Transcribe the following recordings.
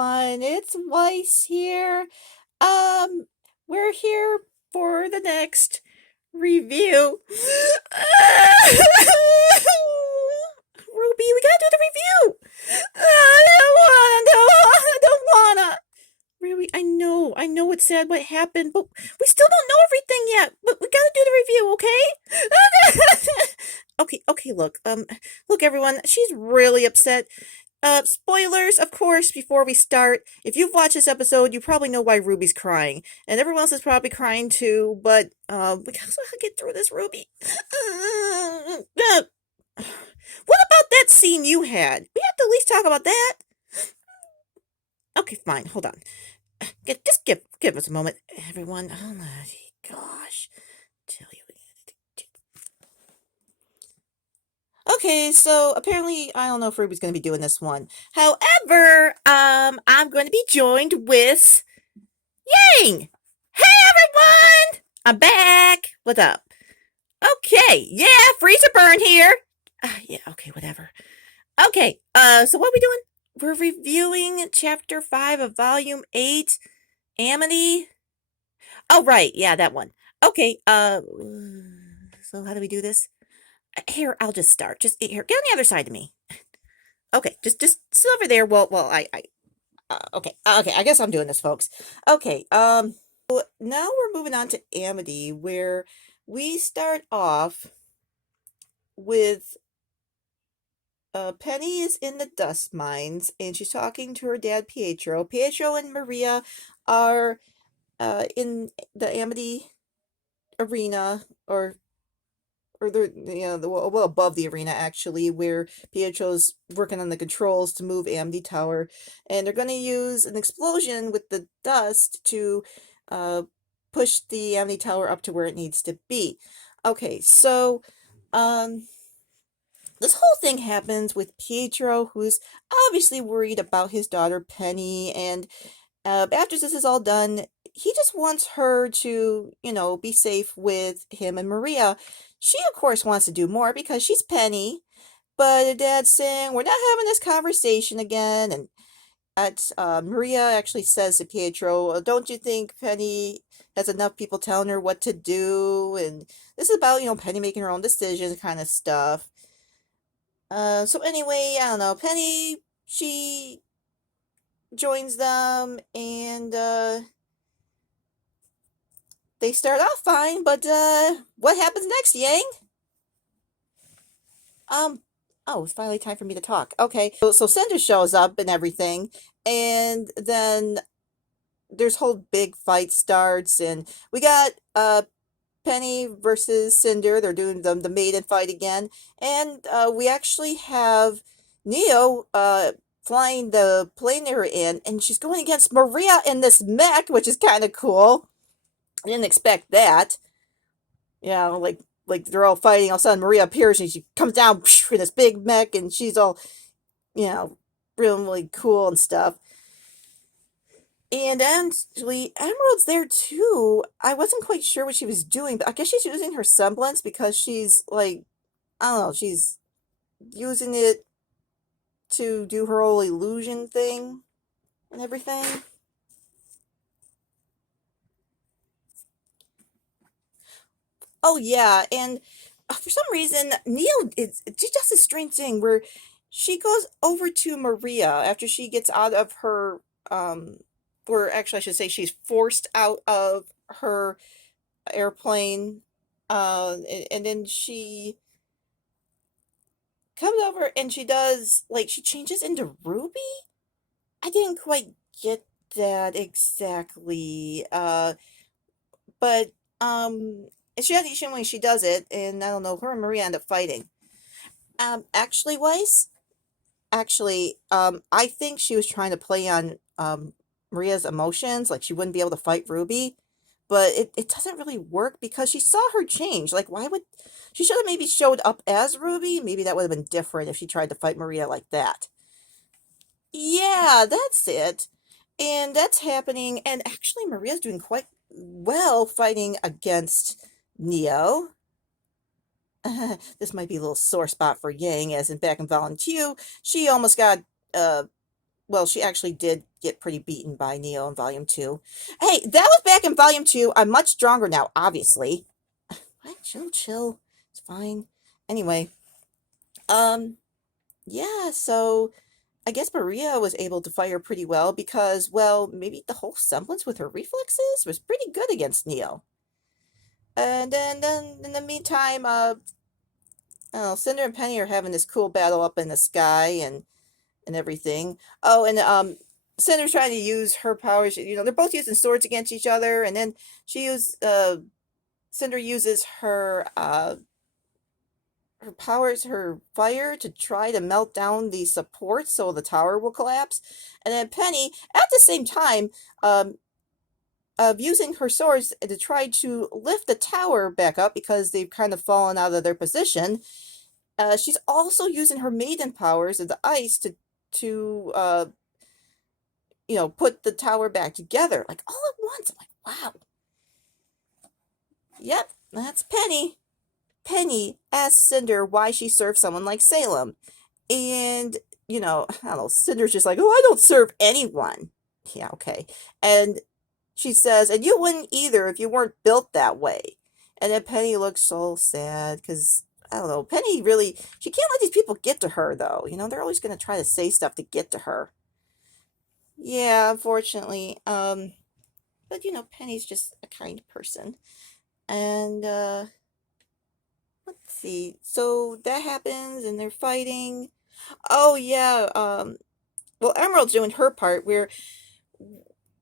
everyone. It's Weiss here. Um, we're here for the next review. Ruby, we gotta do the review. I don't wanna. Ruby, I know it's sad what happened, but we still don't know everything yet. But we gotta do the review, okay? Okay, look, everyone, she's really upset. Spoilers, of course, before we start. If you've watched this episode, you probably know why Ruby's crying. And everyone else is probably crying too, but, we gotta get through this, Ruby. What about that scene you had? We have to at least talk about that. Okay, fine, hold on. Just give us a moment, everyone. Oh my gosh. Tell you. Okay, so apparently I don't know if Ruby's going to be doing this one. However, I'm going to be joined with Yang. Hey everyone, I'm back. What's up? Okay, yeah, freeze or burn here. Yeah, okay, whatever. Okay, so what are we doing? We're reviewing chapter 5 of volume 8, Amity. Oh, right, yeah, that one. Okay, so how do we do this? Here, I'll just start. Just here, get on the other side of me. Okay, just sit over there. Okay. I guess I'm doing this, folks. Okay, now we're moving on to Amity, where we start off with Penny is in the dust mines, and she's talking to her dad, Pietro. Pietro and Maria are in the Amity arena, or they're well above the arena actually, where Pietro's working on the controls to move Amity Tower, and they're going to use an explosion with the dust to uh, push the Amity Tower up to where it needs to be. Okay, so um, this whole thing happens with Pietro, who's obviously worried about his daughter Penny, and after this is all done, he just wants her to, be safe with him and Maria. She, of course, wants to do more because she's Penny, but her dad's saying, we're not having this conversation again. And Maria actually says to Pietro, don't you think Penny has enough people telling her what to do? And this is about, Penny making her own decisions kind of stuff. So anyway, I don't know, Penny, she joins them, and they start off fine, but what happens next, Yang? Um, oh, it's finally time for me to talk. Okay, so Cinder shows up and everything, and then there's whole big fight starts, and we got Penny versus Cinder. They're doing the maiden fight again, and we actually have Neo flying the plane they were in, and she's going against Maria in this mech, which is kind of cool. I didn't expect that. Yeah, like they're all fighting. All of a sudden, Maria appears and she comes down in this big mech, and she's all, really cool and stuff. And actually, Emerald's there too. I wasn't quite sure what she was doing, but I guess she's using her semblance because she's like, I don't know, she's using it to do her whole illusion thing and everything. Oh yeah, and for some reason, she does this strange thing where she goes over to Maria after she gets out of her or actually I should say she's forced out of her airplane, and then she comes over and she does like she changes into Ruby. I didn't quite get that exactly, but um, when she does it, and I don't know, her and Maria end up fighting. Actually, Weiss, I think she was trying to play on Maria's emotions, like she wouldn't be able to fight Ruby, but it doesn't really work because she saw her change. Like, why would she should have maybe showed up as Ruby? Maybe that would have been different if she tried to fight Maria like that. Yeah, that's it. And that's happening. And actually, Maria's doing quite well fighting against Neo. This might be a little sore spot for Yang, as in back in Volume 2, she almost got well, she actually did get pretty beaten by Neo in Volume 2. Hey, that was back in Volume 2. I'm much stronger now, obviously. What? Chill, chill. It's fine. Anyway, um, yeah, so I guess Maria was able to fight her pretty well because, well, maybe the whole semblance with her reflexes was pretty good against Neo. And then in the meantime, oh, Cinder and Penny are having this cool battle up in the sky and everything. Oh, and Cinder's trying to use her powers. You know, they're both using swords against each other, and then Cinder uses her powers, her fire, to try to melt down the supports so the tower will collapse. And then Penny, at the same time, um, of using her swords to try to lift the tower back up because they've kind of fallen out of their position. She's also using her maiden powers of the ice to put the tower back together, like all at once. I'm like, wow. Yep, that's Penny. Penny asks Cinder why she serves someone like Salem. And, I don't know, Cinder's just like, oh, I don't serve anyone. Yeah, okay. And she says, and you wouldn't either if you weren't built that way. And then Penny looks so sad because, I don't know, Penny really, she can't let these people get to her, though. They're always going to try to say stuff to get to her. Yeah, unfortunately. But, Penny's just a kind person. And, let's see. So that happens and they're fighting. Oh, yeah. Well, Emerald's doing her part where,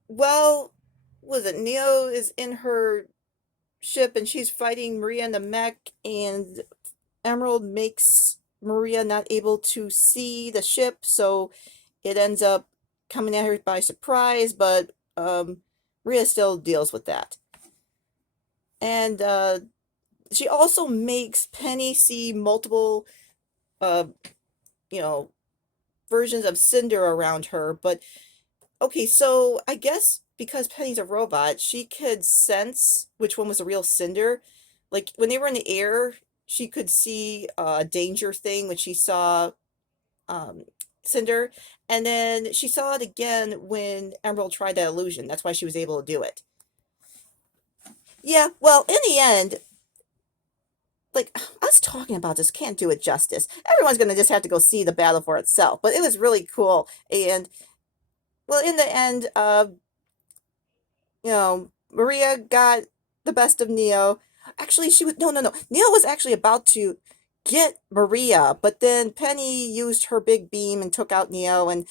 well, was it Neo is in her ship and she's fighting Maria in the mech, and Emerald makes Maria not able to see the ship, so it ends up coming at her by surprise, but Maria still deals with that. And she also makes Penny see multiple uh you know versions of Cinder around her. But okay, so I guess because Penny's a robot, she could sense which one was a real Cinder. Like when they were in the air, she could see a danger thing when she saw um, Cinder, and then she saw it again when Emerald tried that illusion. That's why she was able to do it. Yeah, well, in the end, like us talking about this can't do it justice. Everyone's gonna just have to go see the battle for itself. But it was really cool, and well, in the end, Maria got the best of Neo. Actually, she was no. Neo was actually about to get Maria, but then Penny used her big beam and took out Neo, and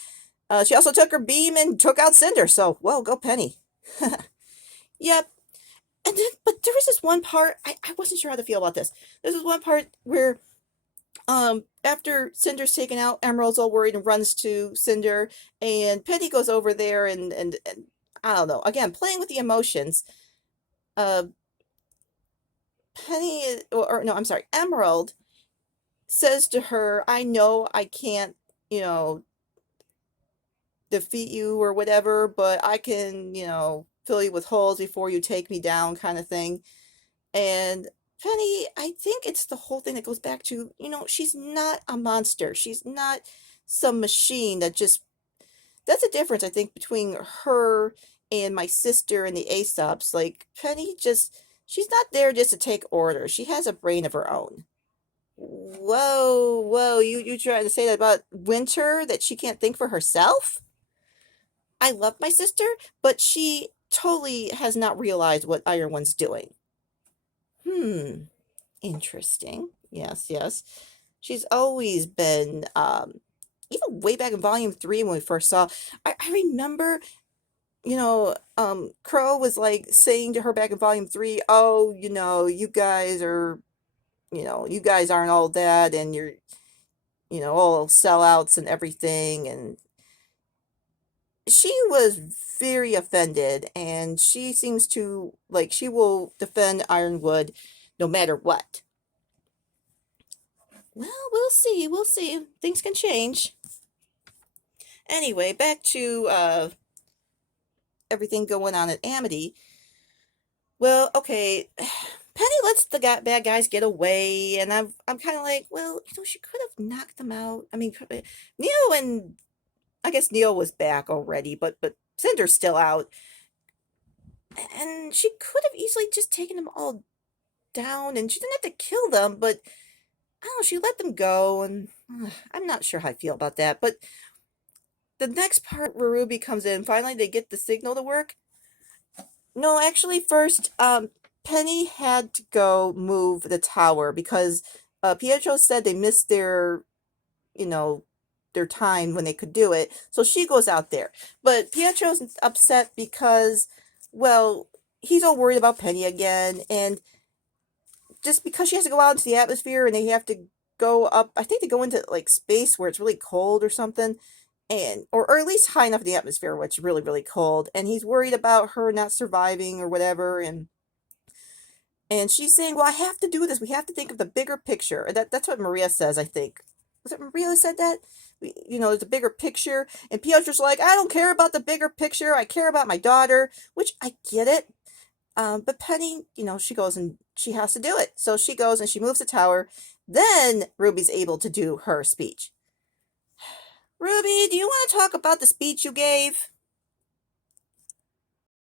she also took her beam and took out Cinder. So, well, go Penny. Yep. And then, but there was this one part I wasn't sure how to feel about this. There's this one part where after Cinder's taken out, Emerald's all worried and runs to Cinder, and Penny goes over there and I don't know. Again, playing with the emotions. Uh, Penny, or no, I'm sorry, Emerald says to her, I know I can't, you know, defeat you or whatever, but I can, fill you with holes before you take me down, kind of thing. And Penny, I think it's the whole thing that goes back to, she's not a monster. She's not some machine that just, that's a difference, I think, between her and my sister and the Aesops. Like, Penny just, she's not there just to take orders. She has a brain of her own. Whoa, whoa, you trying to say that about Winter, that she can't think for herself? I love my sister, but she totally has not realized what Iron One's doing. Hmm, interesting. Yes, yes. She's always been, even way back in Volume 3 when we first saw, I remember, Crow was like saying to her back in Volume 3, oh, you guys aren't all that, and you're, all sellouts and everything. And she was very offended, and she seems to, like, she will defend Ironwood no matter what. Well, we'll see. We'll see. Things can change. Anyway, back to everything going on at Amity. Well, okay, Penny lets the bad guys get away, and I'm kind of like, well, she could have knocked them out. I mean, Neo and I guess Neil was back already, but Cinder's still out. And she could have easily just taken them all down, and she didn't have to kill them, but I don't know, she let them go, and I'm not sure how I feel about that. But the next part where Ruby comes in, finally they get the signal to work. No, actually, first, Penny had to go move the tower because Pietro said they missed their, you know, their time when they could do it. So she goes out there. But Pietro's upset because, well, he's all worried about Penny again, and just because she has to go out into the atmosphere and they have to go up, I think they go into like space where it's really cold or something, and or at least high enough in the atmosphere where it's really, really cold, and he's worried about her not surviving or whatever, and she's saying, well, I have to do this. We have to think of the bigger picture. And that's what Maria says, I think. Was it Maria who said that? There's a bigger picture. And Pietro's like, I don't care about the bigger picture. I care about my daughter, which I get it. But Penny, she goes and she has to do it. So she goes and she moves the tower. Then Ruby's able to do her speech. Ruby, do you want to talk about the speech you gave?